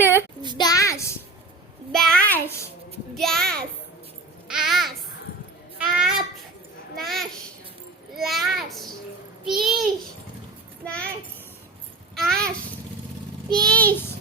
dash, bash, gas, ass, app, nash, lash, peach, smash, ash, peace.